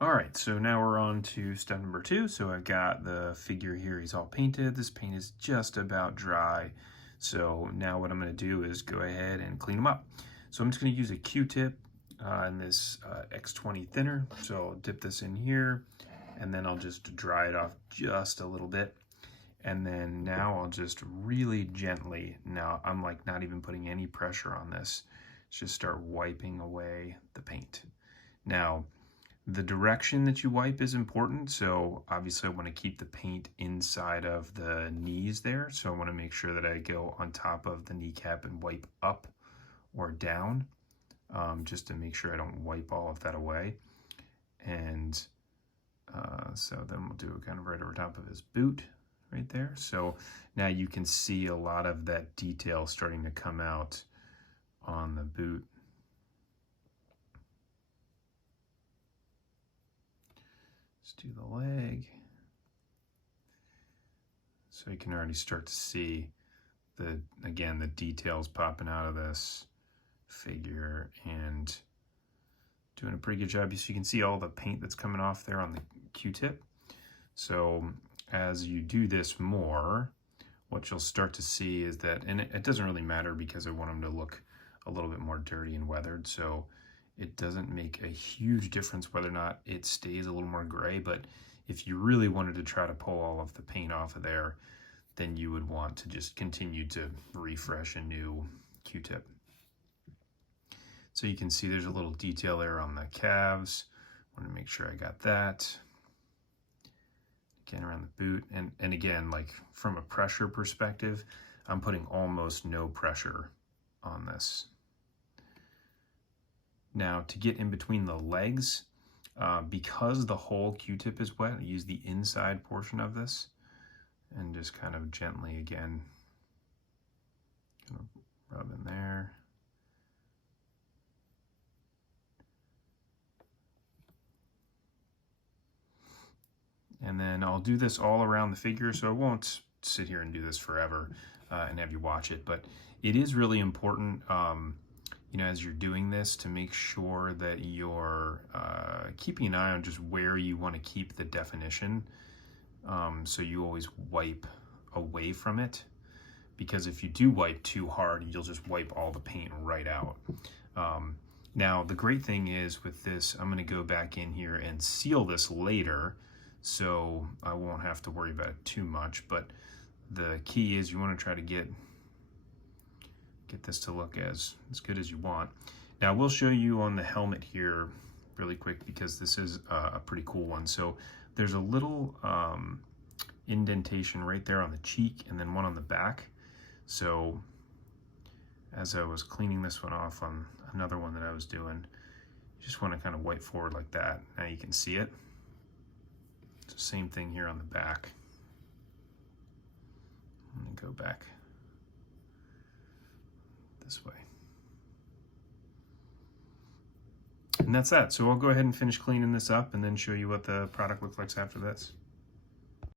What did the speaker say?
All right, so now we're on to step number 2. So I've got the figure here, he's all painted. This paint is just about dry. So now what I'm gonna do is go ahead and clean them up. So I'm just gonna use a Q-tip and this X20 thinner. So I'll dip this in here and then I'll just dry it off just a little bit. And then now I'll just really gently, now I'm like not even putting any pressure on this, just start wiping away the paint. Now, the direction that you wipe is important. So obviously I want to keep the paint inside of the knees there. So I want to make sure that I go on top of the kneecap and wipe up or down, just to make sure I don't wipe all of that away. And so then we'll do it kind of right over top of his boot right there. So now you can see a lot of that detail starting to come out on the boot. Let's do the leg. So you can already start to see again, the details popping out of this figure and doing a pretty good job. So you can see all the paint that's coming off there on the Q-tip. So as you do this more, what you'll start to see is that, and it doesn't really matter because I want them to look a little bit more dirty and weathered. So it doesn't make a huge difference whether or not it stays a little more gray, but if you really wanted to try to pull all of the paint off of there, then you would want to just continue to refresh a new Q-tip. So you can see there's a little detail there on the calves. I want to make sure I got that. Again, around the boot. And again, like from a pressure perspective, I'm putting almost no pressure on this. Now, to get in between the legs, because the whole Q-tip is wet, I use the inside portion of this and just kind of gently, again, kind of rub in there. And then I'll do this all around the figure, so I won't sit here and do this forever and have you watch it, but it is really important, you know, as you're doing this, to make sure that you're keeping an eye on just where you want to keep the definition, so you always wipe away from it, because if you do wipe too hard, you'll just wipe all the paint right out. Now, the great thing is with this, I'm going to go back in here and seal this later, so I won't have to worry about it too much, but the key is you want to try to get this to look as good as you want. Now we'll show you on the helmet here really quick because this is a pretty cool one. So there's a little indentation right there on the cheek and then one on the back. So as I was cleaning this one off on another one that I was doing, you just want to kind of wipe forward like that. Now you can see it. It's the same thing here on the back. I'm going to go back this way. And that's that. So I'll go ahead and finish cleaning this up and then show you what the product looks like after this.